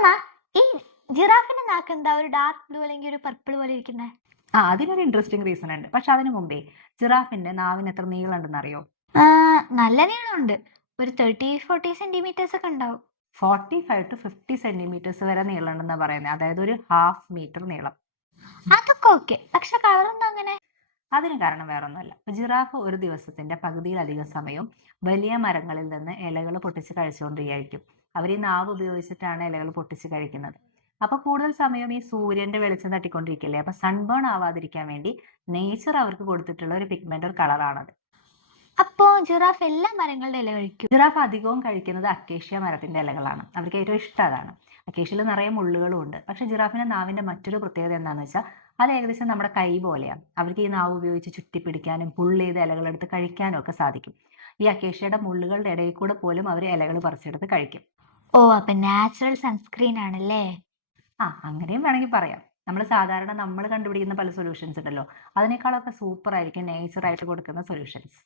അമ്മ, ഈ ജിറാഫിന്റെ നാക്ക് എന്താ ഒരു ഡാർക്ക് ബ്ലൂ അല്ലെങ്കിൽ ഒരു പർപ്പിൾ പോലെ ഇരിക്കുന്നേ? അതിനൊരു ഇൻട്രസ്റ്റിംഗ് റീസൺ ഉണ്ട്. പക്ഷെ അതിനു മുമ്പേ ജിറാഫിന്റെ നാവിന് എത്ര നീളം ഉണ്ടെന്ന് അറിയോ? നല്ല നീളമുണ്ട്. ഒരു 30-40 സെന്റിമീറ്റേഴ്സ് ഒക്കെ ഉണ്ടാവും. 45 to 50 സെന്റിമീറ്റേഴ്സ് വരെ നീളം ഉണ്ടെന്നാ പറയുന്നത്. അതായത് ഒരു ഹാഫ് മീറ്റർ നീളം. അതൊക്കെ ഓക്കെ. പക്ഷെ കളർ എന്താ അങ്ങനെ? അതിന് കാരണം വേറൊന്നുമല്ല. ജിറാഫ് ഒരു ദിവസത്തിന്റെ പകുതിയിലധികം സമയവും വലിയ മരങ്ങളിൽ നിന്ന് ഇലകൾ പൊട്ടിച്ച് കഴിച്ചുകൊണ്ടിരിക്കും. അവർ ഈ നാവ് ഉപയോഗിച്ചിട്ടാണ് ഇലകൾ പൊട്ടിച്ച് കഴിക്കുന്നത്. അപ്പൊ കൂടുതൽ സമയം ഈ സൂര്യന്റെ വെളിച്ചം തട്ടിക്കൊണ്ടിരിക്കില്ലേ, അപ്പൊ സൺബേൺ ആവാതിരിക്കാൻ വേണ്ടി നേച്ചർ അവർക്ക് കൊടുത്തിട്ടുള്ള ഒരു പിഗ്മെന്റ്, ഒരു കളറാണത്. അപ്പോ ജിറാഫ് എല്ലാ മരങ്ങളുടെ ഇല കഴിക്കും? ജിറാഫ് അധികവും കഴിക്കുന്നത് അക്കേഷ്യ മരത്തിന്റെ ഇലകളാണ്. അവർക്ക് ഏറ്റവും ഇഷ്ടം അതാണ്. അക്കേഷ്യയിൽ നിറയെ മുള്ളുകളും ഉണ്ട്. പക്ഷെ ജിറാഫിന്റെ നാവിന്റെ മറ്റൊരു പ്രത്യേകത എന്താണെന്ന് വെച്ചാൽ അത് ഏകദേശം നമ്മുടെ കൈ പോലെയാണ്. അവർക്ക് ഈ നാവ് ഉപയോഗിച്ച് ചുറ്റിപ്പിടിക്കാനും പുൾ ചെയ്ത ഇലകളെടുത്ത് കഴിക്കാനും ഒക്കെ സാധിക്കും. ഈ അക്കേഷ്യയുടെ മുള്ളുകളുടെ ഇടയിൽ കൂടെ പോലും അവർ ഇലകൾ പറിച്ചെടുത്ത് കഴിക്കും. ഓ, അപ്പൊ നാച്ചുറൽ സൺസ്ക്രീൻ ആണല്ലേ? അങ്ങനെയും വേണമെങ്കിൽ പറയാം. നമ്മൾ കണ്ടുപിടിക്കുന്ന പല സൊല്യൂഷൻസ് ഉണ്ടല്ലോ, അതിനേക്കാളൊക്കെ സൂപ്പർ ആയിരിക്കും നേച്ചർ ആയിട്ട് കൊടുക്കുന്ന സൊല്യൂഷൻസ്.